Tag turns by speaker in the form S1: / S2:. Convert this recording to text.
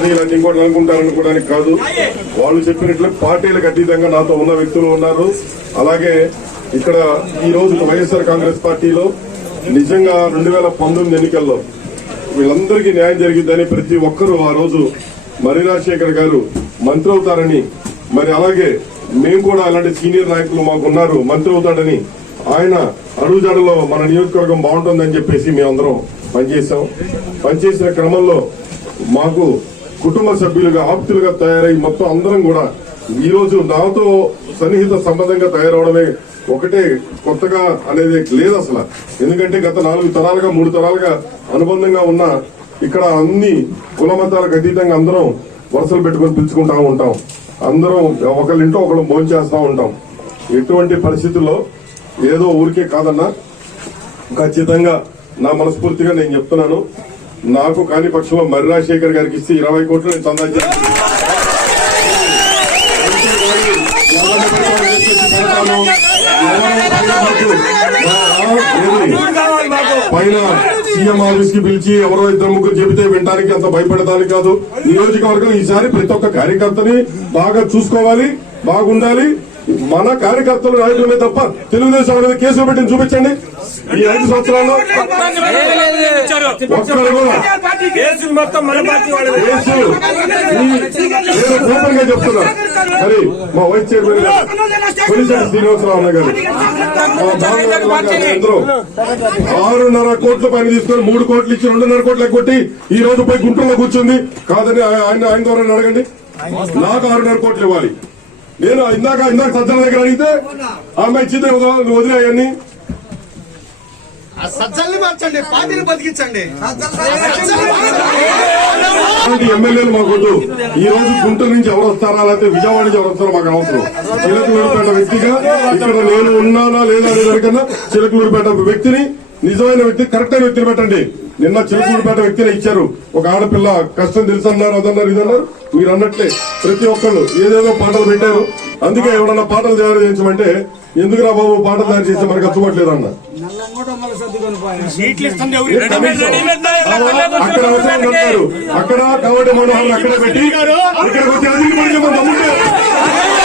S1: అనుకుంటారనుకోవడానికి కాదు వాళ్ళు చెప్పినట్లు పార్టీలకు అతీతంగా నాతో ఉన్న వ్యక్తులు ఉన్నారు అలాగే ఇక్కడ ఈ రోజు వైఎస్ఆర్ కాంగ్రెస్ పార్టీలో నిజంగా రెండు వేల పంతొమ్మిది ఎన్నికల్లో వీళ్ళందరికీ న్యాయం జరిగిందని ప్రతి ఒక్కరూ ఆ రోజు మరి రాజశేఖర్ గారు మంత్రి అవుతారని మరి అలాగే మేము కూడా అలాంటి సీనియర్ నాయకులు మాకున్నారు మంత్రి అవుతాడని ఆయన అడుగుజాడలో మన నియోజకవర్గం బాగుంటుందని చెప్పేసి మేమందరం పనిచేసాం పనిచేసిన క్రమంలో మాకు కుటుంబ సభ్యులుగా ఆప్తులుగా తయారై మొత్తం అందరం కూడా ఈ రోజు నాతో సన్నిహిత సంబంధంగా తయారవడమే ఒకటే కొత్తగా అనేది లేదు అసలు ఎందుకంటే గత నాలుగు తరాలుగా మూడు తరాలుగా అనుబంధంగా ఉన్న ఇక్కడ అన్ని కుల మతాలకు అతీతంగా అందరం వరుసలు పెట్టుకొని పిలుచుకుంటా ఉంటాం అందరం ఒకళ్ళింటో ఒకళ్ళు భోంచేస్తూ ఉంటాం ఎటువంటి పరిస్థితుల్లో ఏదో ఊరికే కాదన్నా ఖచ్చితంగా నా మనస్ఫూర్తిగా నేను చెప్తున్నాను నాకు కాని పక్షంలో మర్రి రాజశేఖర్ గారికి ఇస్తే ఇరవై కోట్లు నేను సందా పైన సీఎం ఆఫీస్ కి పిలిచి ఎవరో ఇద్దరు ముగ్గురు చెబితే వినడానికి అంత భయపడతానికి కాదు నియోజకవర్గం ఈసారి ప్రతి ఒక్క కార్యకర్తని బాగా చూసుకోవాలి బాగుండాలి మన కార్యకర్తలు నాయకులమే తప్ప తెలుగుదేశం అనేది కేసులు పెట్టిన చూపించండి ఈ ఐదు సంవత్సరాల్లో చెప్తున్నా మరి మా వైస్ చైర్మన్ గారు శ్రీనివాసరావు గారు ఆరున్నర కోట్ల పైన తీసుకొని మూడు కోట్లు ఇచ్చి రెండున్నర కోట్ల కొట్టి ఈ రోజు పై గుంటూరులో కూర్చుంది కాదని ఆయన ఆయన ద్వారా అడగండి నాకు ఆరున్నర కోట్లు ఇవ్వాలి నేను ఇందాక ఇందాక సజ్జన దగ్గర అడిగితే ఆమె ఇచ్చింది వదిలేయని
S2: సజ్జల్ని మార్చండి పార్టీని
S1: ఎమ్మెల్యేలు మాకొద్దు ఈ రోజు గుంటూరు నుంచి ఎవరు వస్తారా లేకపోతే విజయవాడ నుంచి ఎవరు వస్తారో మాకు అవసరం చిలకలూరుపేట వ్యక్తిగా ఇక్కడ నేను ఉన్నానా లేదా అనే దానికన్నా చిలకలూరుపేట వ్యక్తిని నిజమైన వ్యక్తి కరెక్ట్ అయిన వ్యక్తిని పెట్టండి నిన్న చిలకూరుపేట వ్యక్తులు ఇచ్చారు ఒక ఆడపిల్ల కష్టం తెలుసు అన్నారు అదన్నారు ఇదన్నారు మీరు అన్నట్లే ప్రతి ఒక్కళ్ళు ఏదేదో పాటలు పెట్టారు అందుకే ఎవడన్నా పాటలు తయారు చేయించమంటే ఎందుకు రా బాబు పాటలు తయారు చేస్తే మనకు అచ్చుకోవట్లేదు అన్న అక్కడ అక్కడ కాబట్టి మనోహర్ అక్కడ పెట్టి వచ్చి